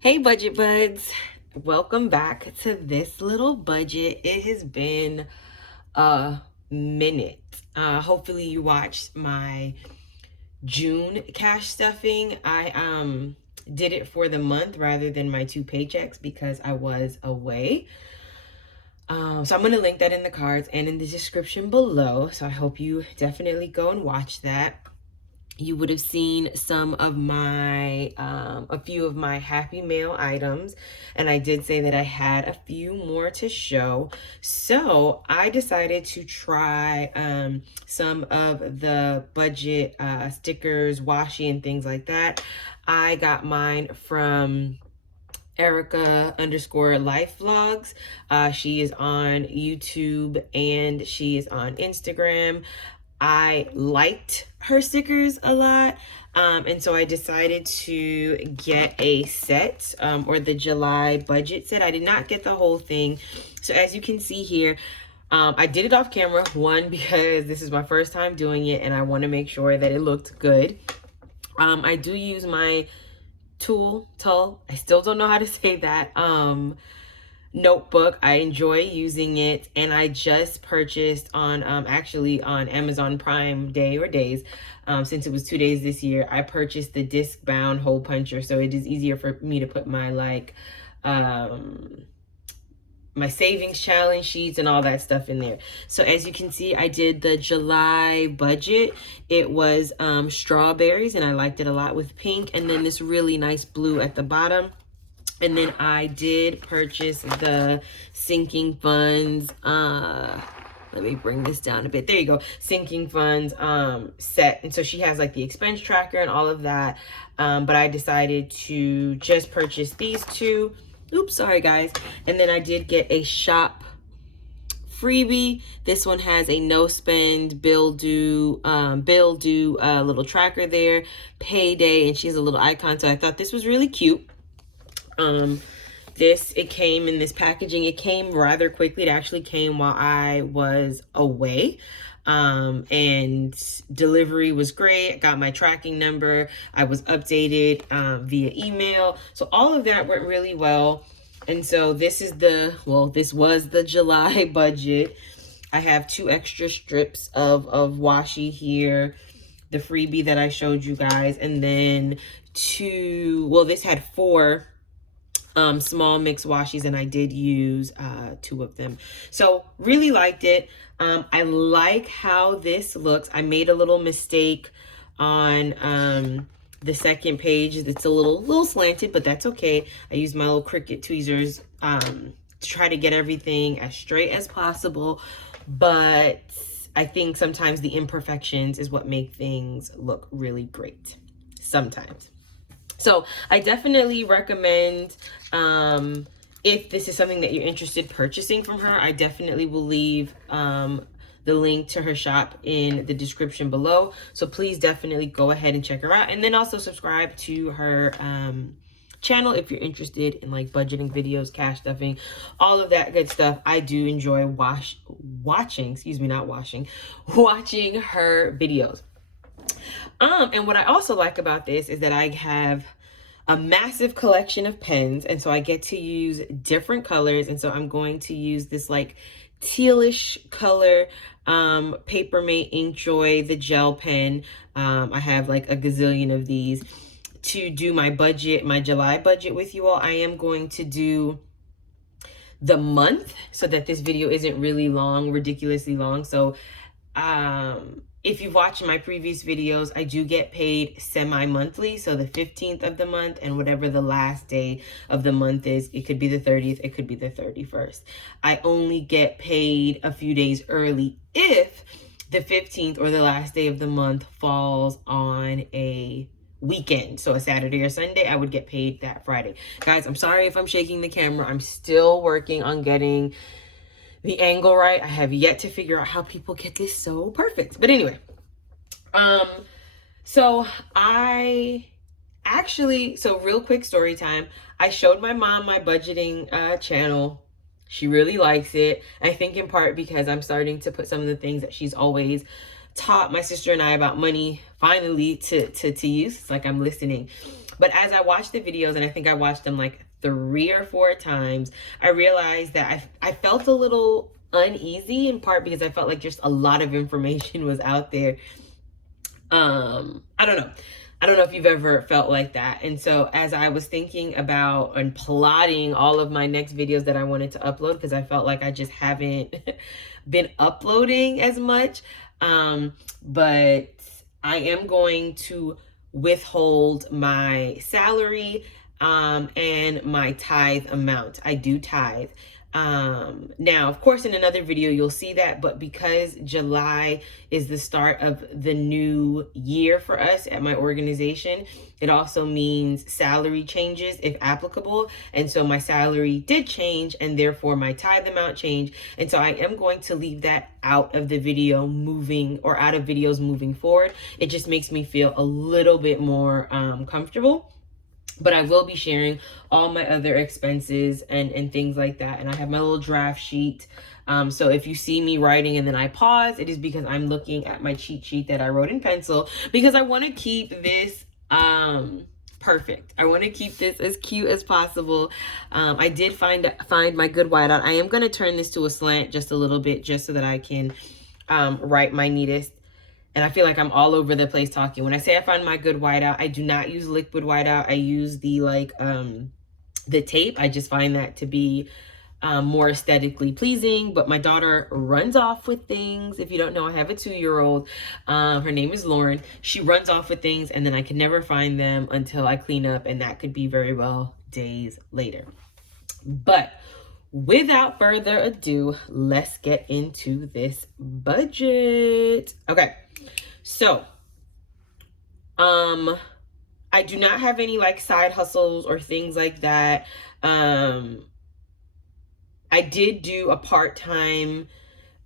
Hey budget buds, welcome back to this little budget. It has been a minute. Hopefully you watched my June cash stuffing. I did it for the month rather than my 2 paychecks because I was away. So I'm going to link that in the cards and in the description below. So I hope you definitely go and watch that. You would have seen some of my, a few of my Happy Mail items. And I did say that I had a few more to show. So I decided to try some of the budget stickers, washi, and things like that. I got mine from Erikalifevlogs. She is on YouTube and she is on Instagram. I liked her stickers a lot. And so I decided to get a set or the July budget set. I did not get the whole thing. So as you can see here, I did it off camera. One, because this is my first time doing it and I want to make sure that it looked good. I do use my tulle, I still don't know how to say that, notebook. I enjoy using it, and I just purchased on actually on Amazon Prime Day or days, since it was 2 days this year. I purchased the disc bound hole puncher, so it is easier for me to put my my savings challenge sheets and all that stuff in there. So as you can see, I did the July budget. It was strawberries, and I liked it a lot with pink, and then this really nice blue at the bottom. And then I did purchase the sinking funds. Let me bring this down a bit. There you go. Sinking funds set. And so she has like the expense tracker and all of that. But I decided to just purchase these two. Oops, sorry guys. And then I did get a shop freebie. This one has a no spend bill due little tracker there, payday, and she has a little icon. So I thought this was really cute. It came in this packaging. It came rather quickly. It actually came while I was away. And delivery was great. I got my tracking number. I was updated via email. So all of that went really well. And so this was the July budget. I have 2 extra strips of washi here, the freebie that I showed you guys, and then this had 4 small mix washies, and I did use 2 of them. So really liked it. I like how this looks. I made a little mistake on the second page. It's a little slanted, but that's okay. I used my little Cricut tweezers to try to get everything as straight as possible, but I think sometimes the imperfections is what make things look really great sometimes. So I definitely recommend, if this is something that you're interested in purchasing from her, I definitely will leave the link to her shop in the description below. So please definitely go ahead and check her out. And then also subscribe to her channel if you're interested in like budgeting videos, cash stuffing, all of that good stuff. I do enjoy watching her videos. And what I also like about this is that I have a massive collection of pens, and so I get to use different colors. And so I'm going to use this like tealish color Papermate Inkjoy, the gel pen. I have like a gazillion of these to do my budget, my July budget with you all. I am going to do the month so that this video isn't really long, ridiculously long. So if you've watched my previous videos, I do get paid semi-monthly. So the 15th of the month, and whatever the last day of the month is, it could be the 30th, it could be the 31st. I only get paid a few days early if the 15th or the last day of the month falls on a weekend. So a Saturday or Sunday, I would get paid that Friday. Guys, I'm sorry if I'm shaking the camera. I'm still working on getting the angle right. I have yet to figure out how people get this so perfect. But anyway, so real quick story time. I showed my mom my budgeting channel. She really likes it. I think in part because I'm starting to put some of the things that she's always taught my sister and I about money finally to use. It's like I'm listening. But as I watched the videos, and I think I watched them like 3 or 4 times, I realized that I felt a little uneasy, in part because I felt like just a lot of information was out there. I don't know. I don't know if you've ever felt like that. And so as I was thinking about and plotting all of my next videos that I wanted to upload, because I felt like I just haven't been uploading as much, but I am going to withhold my salary and my tithe amount. I do tithe. Now, of course, in another video, you'll see that, but because July is the start of the new year for us at my organization, it also means salary changes if applicable. And so my salary did change, and therefore my tithe amount changed. And so I am going to leave that out of the video out of videos moving forward. It just makes me feel a little bit more comfortable. But I will be sharing all my other expenses and things like that. And I have my little draft sheet. So if you see me writing and then I pause, it is because I'm looking at my cheat sheet that I wrote in pencil, because I want to keep this perfect. I want to keep this as cute as possible. I did find my good whiteout. I am going to turn this to a slant just a little bit, just so that I can write my neatest. And I feel like I'm all over the place talking. When I say I find my good whiteout, I do not use liquid whiteout. I use the the tape. I just find that to be more aesthetically pleasing. But my daughter runs off with things. If you don't know, I have a 2-year-old. Her name is Lauren. She runs off with things, and then I can never find them until I clean up. And that could be very well days later. But without further ado, let's get into this budget. Okay. So, I do not have any like side hustles or things like that. I did do a part-time,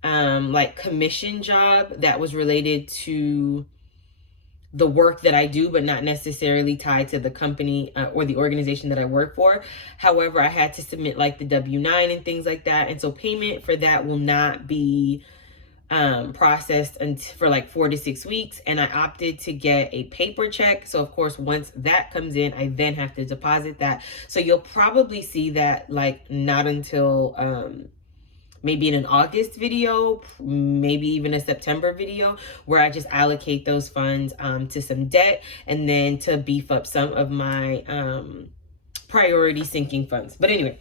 like commission job that was related to the work that I do, but not necessarily tied to the company or the organization that I work for. However, I had to submit like the W-9 and things like that. And so payment for that will not be processed for like 4 to 6 weeks. And I opted to get a paper check. So of course, once that comes in, I then have to deposit that. So you'll probably see that like not until maybe in an August video, maybe even a September video, where I just allocate those funds to some debt, and then to beef up some of my priority sinking funds. But anyway,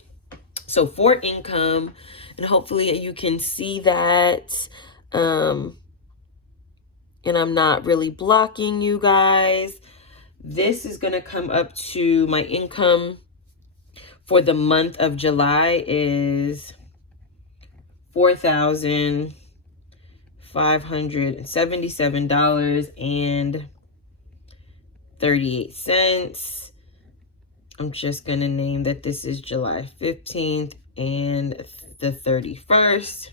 so for income, and hopefully you can see that, and I'm not really blocking you guys. This is going to come up to my income for the month of July is $4,577.38. I'm just going to name that this is July 15th and the 31st.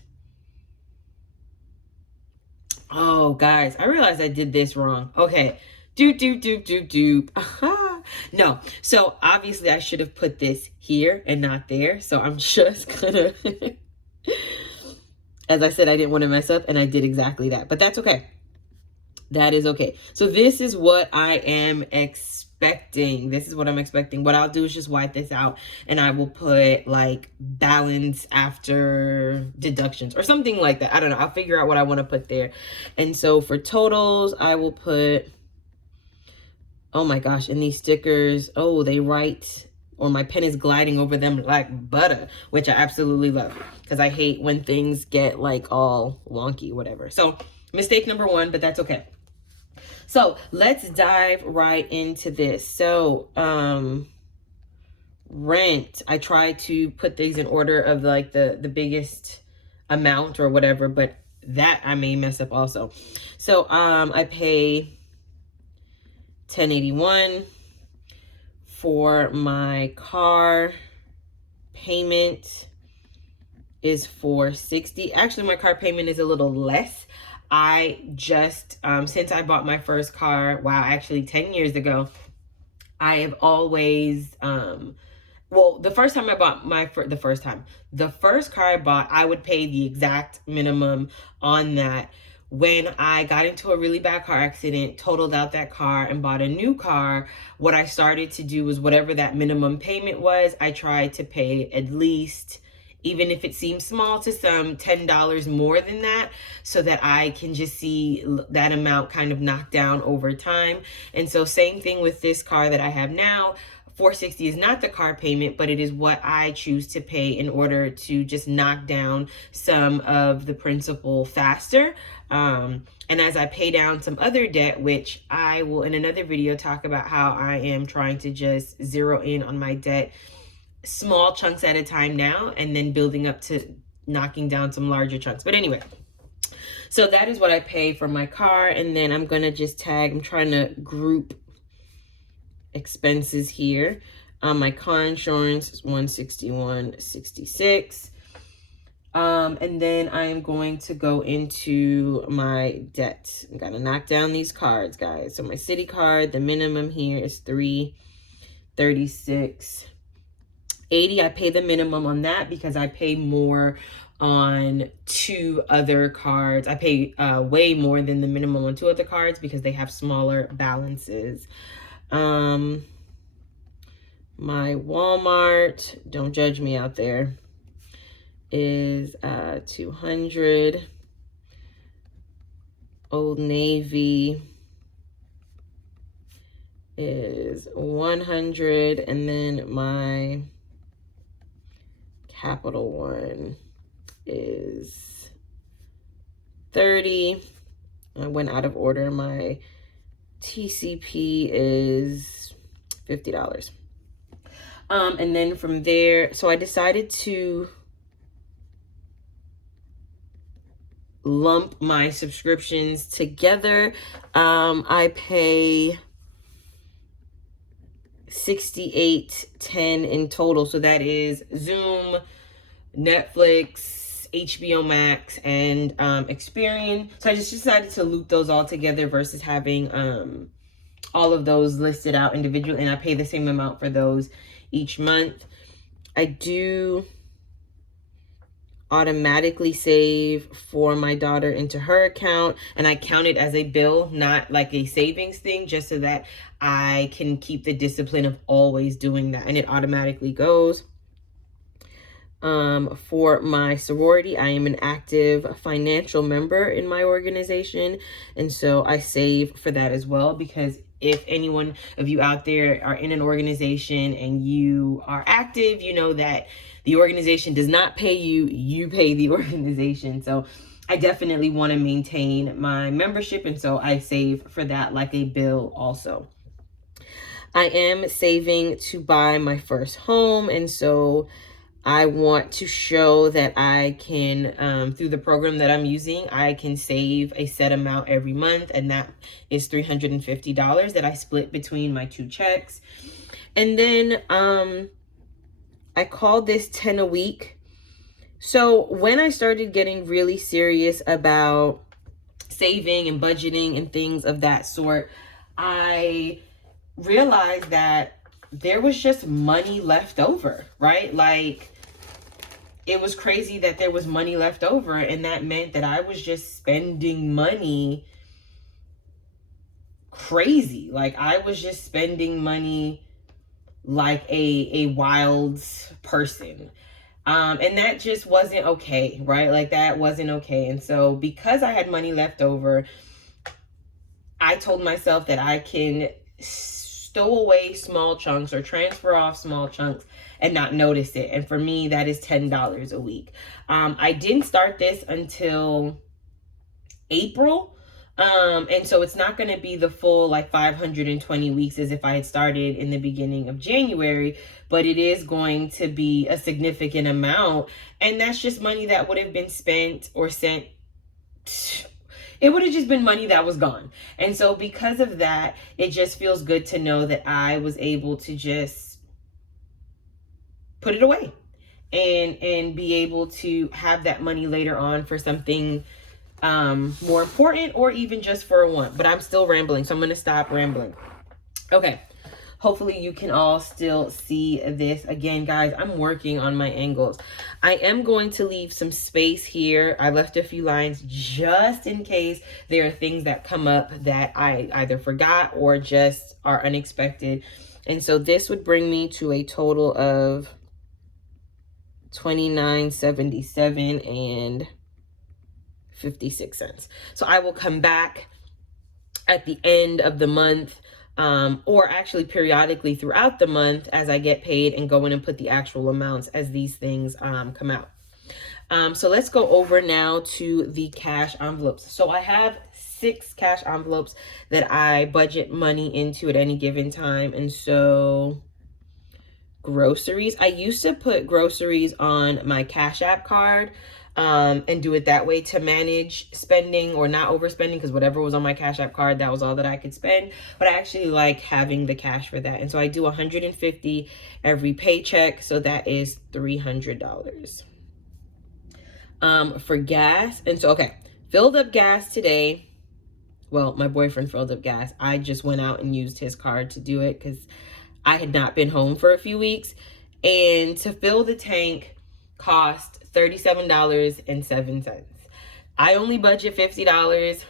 Oh, guys, I realized I did this wrong. Okay. No. So obviously I should have put this here and not there. So I'm just gonna, as I said, I didn't want to mess up, and I did exactly that, but that's okay. That is okay. So this is what I am expecting. This is what I'm expecting. What I'll do is just wipe this out, and I will put like balance after deductions or something like that. I don't know. I'll figure out what I want to put there. And so for totals, I will put, oh my gosh, and these stickers, oh, they write, or my pen is gliding over them like butter, which I absolutely love, because I hate when things get like all wonky, whatever. So mistake number 1, but that's okay. So let's dive right into this. So rent, I try to put these in order of like the biggest amount or whatever, but that I may mess up also. So I pay $10.81 for my car. Payment is $460. Actually, my car payment is a little less. I just, since I bought my first car, wow, actually 10 years ago, I have always, well, the first time I bought the first car I bought, I would pay the exact minimum on that, when I got into a really bad car accident, totaled out that car and bought a new car, what I started to do was whatever that minimum payment was, I tried to pay at least, even if it seems small to some, $10 more than that, so that I can just see that amount kind of knocked down over time. And so same thing with this car that I have now. $460 is not the car payment, but it is what I choose to pay in order to just knock down some of the principal faster. And as I pay down some other debt, which I will in another video talk about how I am trying to just zero in on my debt, small chunks at a time now, and then building up to knocking down some larger chunks. But anyway, so that is what I pay for my car. And then I'm going to just tag, I'm trying to group expenses here. My car insurance is $161.66. And then I'm going to go into my debt. I'm gonna knock down these cards, guys. So my city card, the minimum here is $336.80. I pay the minimum on that because I pay more on 2 other cards. I pay way more than the minimum on 2 other cards because they have smaller balances. My Walmart, don't judge me out there, is $200. Old Navy is $100, and then my Capital One is $30. I went out of order. My TCP is $50. And then from there, so I decided to lump my subscriptions together. I pay $68.10 in total. So that is Zoom, Netflix, HBO Max, and Experian. So I just decided to loop those all together versus having all of those listed out individually, and I pay the same amount for those each month. I do automatically save for my daughter into her account, and I count it as a bill, not like a savings thing, just so that I can keep the discipline of always doing that, and it automatically goes. For my sorority, I am an active financial member in my organization, and so I save for that as well, because if any one of you out there are in an organization and you are active, you know that the organization does not pay you, you pay the organization. So I definitely want to maintain my membership, and so I save for that like a bill also. I am saving to buy my first home, and so I want to show that I can, through the program that I'm using, I can save a set amount every month, and that is $350 that I split between my 2 checks. And then I call this 10 a week. So when I started getting really serious about saving and budgeting and things of that sort, I realized that there was just money left over, right? Like, it was crazy that there was money left over, and that meant that I was just spending money crazy. Like, I was just spending money like a wild person. And that just wasn't okay, right? Like, that wasn't okay. And so because I had money left over, I told myself that I can stow away small chunks or transfer off small chunks and not notice it. And for me, that is $10 a week. I didn't start this until April. And so it's not going to be the full like 520 weeks as if I had started in the beginning of January, but it is going to be a significant amount. And that's just money that would have been spent or sent. It would have just been money that was gone. And so because of that, it just feels good to know that I was able to just put it away and be able to have that money later on for something more important, or even just for a want. But I'm still rambling, so I'm going to stop rambling. Okay. Hopefully you can all still see this. Again, guys, I'm working on my angles. I am going to leave some space here. I left a few lines just in case there are things that come up that I either forgot or just are unexpected. And so this would bring me to a total of $29.77 and 56 cents. So I will come back at the end of the month, or actually periodically throughout the month as I get paid, and go in and put the actual amounts as these things come out. So let's go over now to the cash envelopes. So I have 6 cash envelopes that I budget money into at any given time. And so groceries, I used to put groceries on my Cash App card and do it that way to manage spending or not overspending, because whatever was on my Cash App card, that was all that I could spend. But I actually like having the cash for that. And so I do $150 every paycheck. So that is $300. For gas. And so, okay, filled up gas today. Well, my boyfriend filled up gas. I just went out and used his card to do it because I had not been home for a few weeks. And to fill the tank cost $37.07. I only budget $50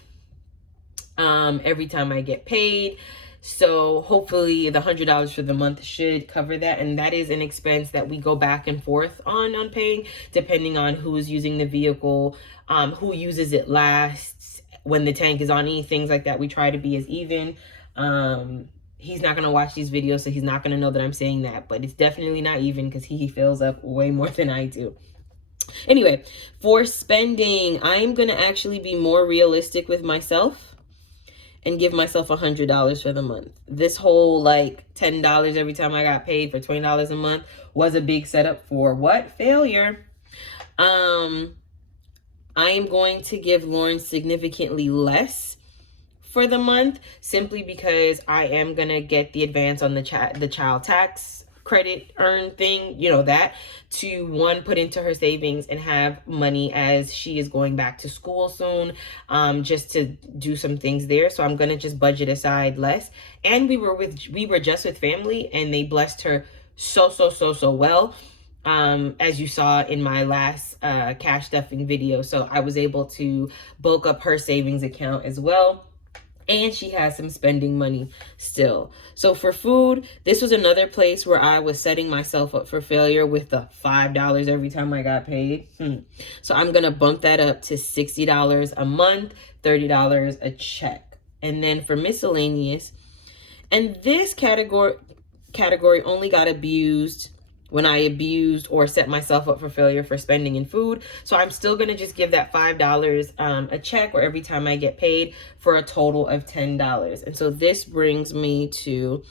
every time I get paid. So hopefully the $100 for the month should cover that. And that is an expense that we go back and forth on paying, depending on who is using the vehicle, who uses it last, when the tank is on E, things like that. We try to be as even. He's not going to watch these videos, so he's not going to know that I'm saying that. But it's definitely not even, because he fills up way more than I do. Anyway, for spending, I'm going to actually be more realistic with myself and give myself $100 for the month. This whole like $10 every time I got paid for $20 a month was a big setup for what? Failure. I am going to give Lauren significantly less for the month, simply because I am going to get the advance on the child tax credit earn thing, you know, that to put into her savings and have money as she is going back to school soon, just to do some things there. So I'm going to just budget aside less. And we were just with family, and they blessed her so well, as you saw in my last cash stuffing video. So I was able to bulk up her savings account as well. And she has some spending money still. So for food, this was another place where I was setting myself up for failure with the $5 every time I got paid. So I'm going to bump that up to $60 a month, $30 a check. And then for miscellaneous, and this category only got abused when I abused or set myself up for failure for spending in food. So I'm still going to just give that $5 a check, or every time I get paid, for a total of $10. And so this brings me to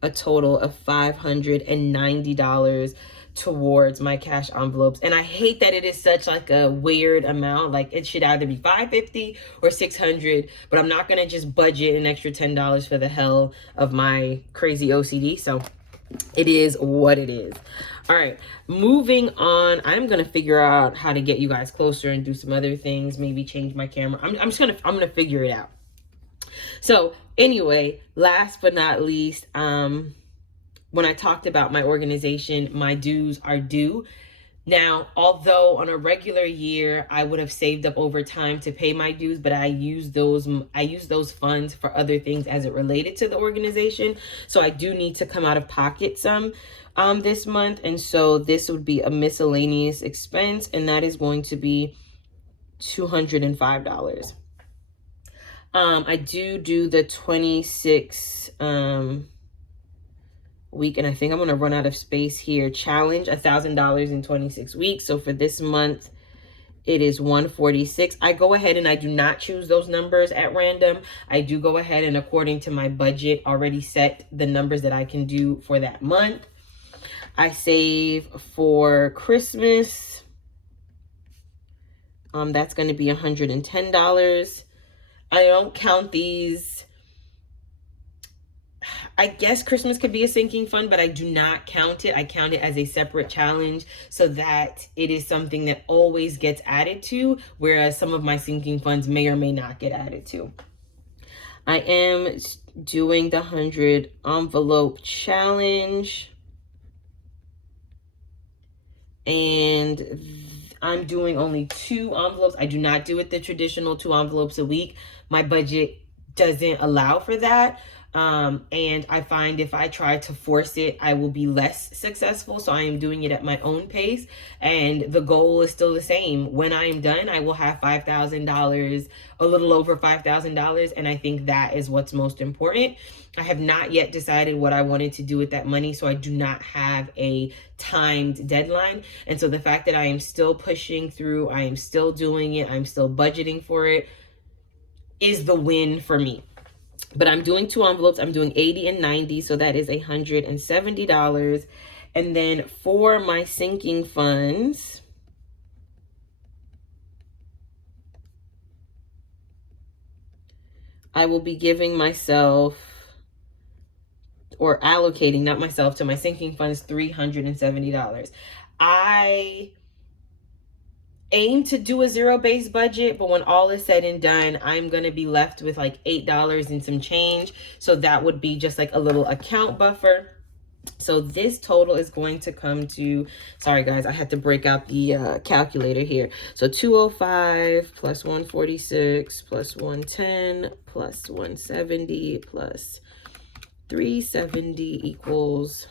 a total of $590 towards my cash envelopes. And I hate that it is such like a weird amount. Like it should either be $550 or $600, but I'm not going to just budget an extra $10 for the hell of my crazy OCD. So it is what it is. All right, moving on. I'm gonna figure out how to get you guys closer and do some other things. Maybe change my camera. I'm gonna figure it out. So anyway, last but not least, when I talked about my organization, my dues are due. Now, although on a regular year, I would have saved up over time to pay my dues, but I use those funds for other things as it related to the organization. So I do need to come out of pocket some this month. And so this would be a miscellaneous expense, and that is going to be $205. I do the 26 week, and I think I'm going to run out of space here, challenge, $1,000 in 26 weeks. So for this month, it is 146. I go ahead and I do not choose those numbers at random. I do go ahead and, according to my budget, already set the numbers that I can do for that month. I save for Christmas. That's going to be $110. I don't count these. I guess Christmas could be a sinking fund, but I do not count it. I count it as a separate challenge so that it is something that always gets added to, whereas some of my sinking funds may or may not get added to. I am doing the 100 envelope challenge. And I'm doing only 2 envelopes. I do not do it the traditional 2 envelopes a week. My budget doesn't allow for that. And I find if I try to force it, I will be less successful. So I am doing it at my own pace. And the goal is still the same. When I am done, I will have $5,000, a little over $5,000. And I think that is what's most important. I have not yet decided what I wanted to do with that money. So I do not have a timed deadline. And so the fact that I am still pushing through, I am still doing it, I'm still budgeting for it, is the win for me. But I'm doing 2 envelopes. I'm doing 80 and 90, so that is $170. And then for my sinking funds, I will be giving myself, or allocating, not myself, to my sinking funds, $370. I aim to do a zero-based budget, but when all is said and done, I'm gonna be left with like $8 and some change. So that would be just like a little account buffer. So this total is going to come to, sorry guys, I had to break out the calculator here. So 205 plus 146 plus 110 plus 170 plus 370 equals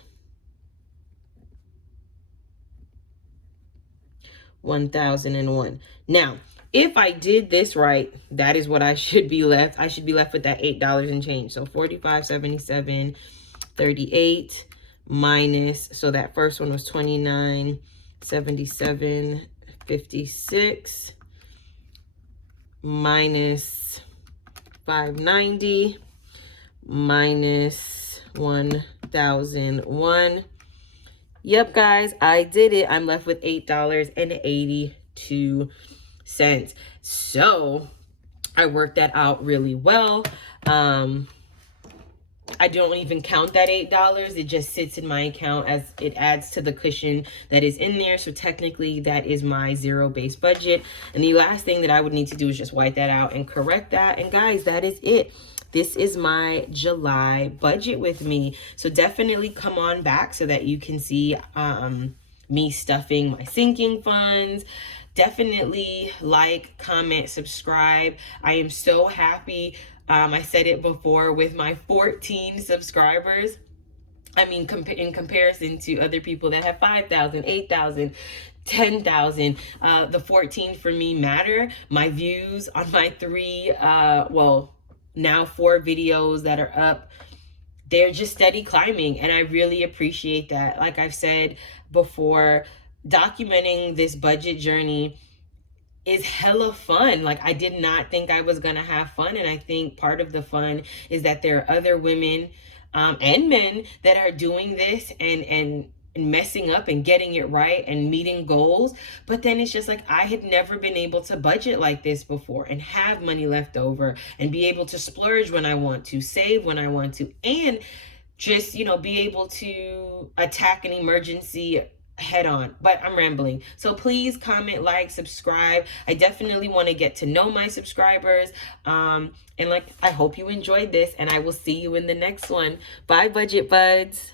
1,001. Now, if I did this right, that is what I should be left. I should be left with that $8 and change. So 45.77.38 minus, so that first one was 29.77.56 minus 590 minus 1,001. Yep, guys, I did it. I'm left with $8.82. So I worked that out really well. I don't even count that $8. It just sits in my account as it adds to the cushion that is in there. So technically that is my zero-based budget. And the last thing that I would need to do is just wipe that out and correct that. And guys, that is it. This is my July budget with me. So definitely come on back so that you can see me stuffing my sinking funds. Definitely like, comment, subscribe. I am so happy. I said it before, with my 14 subscribers. I mean, in comparison to other people that have 5,000, 8,000, 10,000, the 14 for me matter. My views on my 3, now 4 videos that are up, they're just steady climbing, and I really appreciate that. Like I've said before, documenting this budget journey is hella fun. Like, I did not think I was gonna have fun, and I think part of the fun is that there are other women and men that are doing this and messing up and getting it right and meeting goals. But then it's just like, I had never been able to budget like this before and have money left over and be able to splurge when I want to, save when I want to, and just, you know, be able to attack an emergency head on. But I'm rambling. So please comment, like, subscribe. I definitely want to get to know my subscribers. And like, I hope you enjoyed this, and I will see you in the next one. Bye, budget buds.